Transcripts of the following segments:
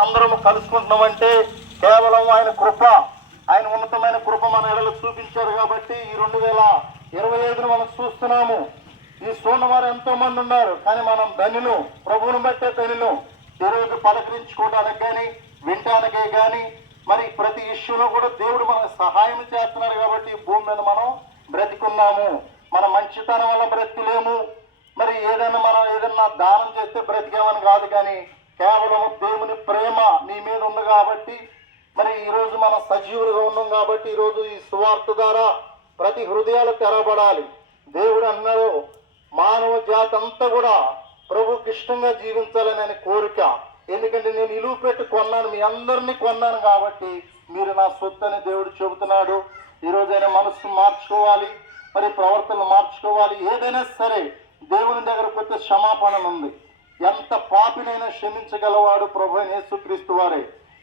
అందరం కలుసుకుంటున్నామంటే కేవలం ఆయన కృప, ఆయన ఉన్నతమైన కృప మన ఎడలు చూపించారు కాబట్టి ఈ 2025 మనం చూస్తున్నాము. ఈ చూడవారు ఎంతో మంది ఉన్నారు, కానీ మనం ధనులు, ప్రభువును బట్టే ధనులు. ఈరోజు పలకరించుకోవడానికి కానీ వినటానికే కానీ మరి ప్రతి ఇష్యూలో కూడా దేవుడు మనకు సహాయం చేస్తున్నారు కాబట్టి ఈ భూమి మీద మనం బ్రతికున్నాము. మన మంచితనం వల్ల బ్రతికలేము, మరి ఏదన్నా దానం చేస్తే బ్రతికేమని కాదు, కానీ కేవలం దేవుని ప్రేమ నీ మీద ఉంది కాబట్టి మరి ఈరోజు మనం సజీవులుగా ఉన్నాం కాబట్టి ఈరోజు ఈ సువార్త ద్వారా ప్రతి హృదయాలు తెరబడాలి. దేవుడు అన్నారు, మానవ జాతి అంతా కూడా ప్రభుకి ఇష్టంగా జీవించాలని ఆయన కోరిక. ఎందుకంటే నేను ఇలువ పెట్టి కొన్నాను, మీ అందరినీ కొన్నాను కాబట్టి మీరు నా సొత్తు అని దేవుడు చెబుతున్నాడు. ఈరోజు ఆయన మనస్సు మార్చుకోవాలి, మరి ప్రవర్తనలు మార్చుకోవాలి. ఏదైనా సరే దేవుని దగ్గరకు వచ్చే క్షమాపణ ఉంది. ఎంత పాపినైనా క్షమించగలవాడు ప్రభు అయిన యేసుక్రీస్తు వారే.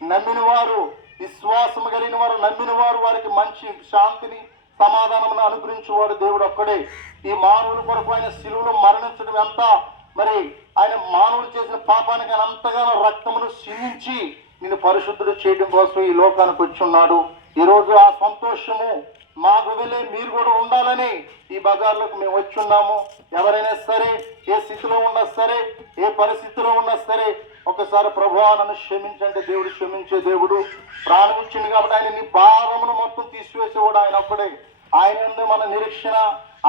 నమ్మిన వారు, విశ్వాసం కలిగిన వారు, నమ్మిన వారు వారికి మంచి శాంతిని సమాధానమును అనుగ్రహించేవాడు దేవుడు ఒక్కడే. ఈ మానవుల కొరకు ఆయన శిలువలో మరణించడం ఎంత, మరి ఆయన మానవులు చేసిన పాపానికి ఆయన అంతగానో రక్తమును సిందించి నేను పరిశుద్ధుడు చేయడం కోసం ఈ లోకానికి వచ్చి ఉన్నాడు. ఈరోజు ఆ సంతోషము మాకు వెళ్ళే మీరు కూడా ఉండాలని ఈ బజార్లోకి మేము వచ్చి ఉన్నాము. ఎవరైనా సరే ఏ స్థితిలో ఉన్నా సరే, ఏ పరిస్థితిలో ఉన్నా సరే ఒకసారి ప్రభువా నన్ను క్షమించంటే దేవుడు క్షమించే దేవుడు. ప్రాణం ఇచ్చింది కాబట్టి ఆయన నీ భారమును మొత్తం తీసివేసేవాడు ఆయన ఒక్కడే. ఆయన యందు మన నిరీక్షణ,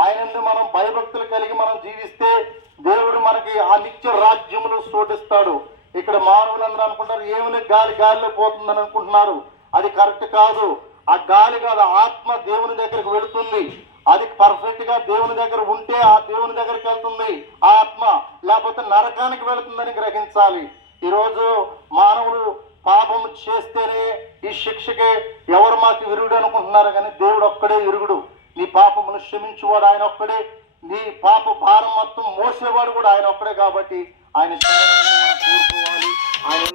ఆయన యందు మనం భయభక్తులు కలిగి మనం జీవిస్తే దేవుడు మనకి ఆ నిత్య రాజ్యములు చోటిస్తాడు. ఇక్కడ మానవులందరూ అనుకుంటారు ఏమైనా గాలిలో పోతుందని అనుకుంటున్నారు. అది కరెక్ట్ కాదు. ఆ గాలి కాదు, ఆత్మ దేవుని దగ్గరికి వెళుతుంది. అది పర్ఫెక్ట్ గా దేవుని దగ్గర ఉంటే ఆ దేవుని దగ్గరికి వెళ్తుంది ఆత్మ, లేకపోతే నరకానికి వెళుతుందని గ్రహించాలి. ఈరోజు మానవులు పాపం చేస్తేనే ఈ శిక్షకే ఎవరు మాకు విరుగుడు అనుకుంటున్నారు, కానీ దేవుడు ఒక్కడే విరుగుడు. నీ పాపమును క్షమించువాడు ఆయన ఒక్కడే, నీ పాప భారం మొత్తం మోసేవాడు కూడా ఆయన ఒక్కడే. కాబట్టి ఆయన శరణాన్ని మనం కోరుకోవాలి. ఆయన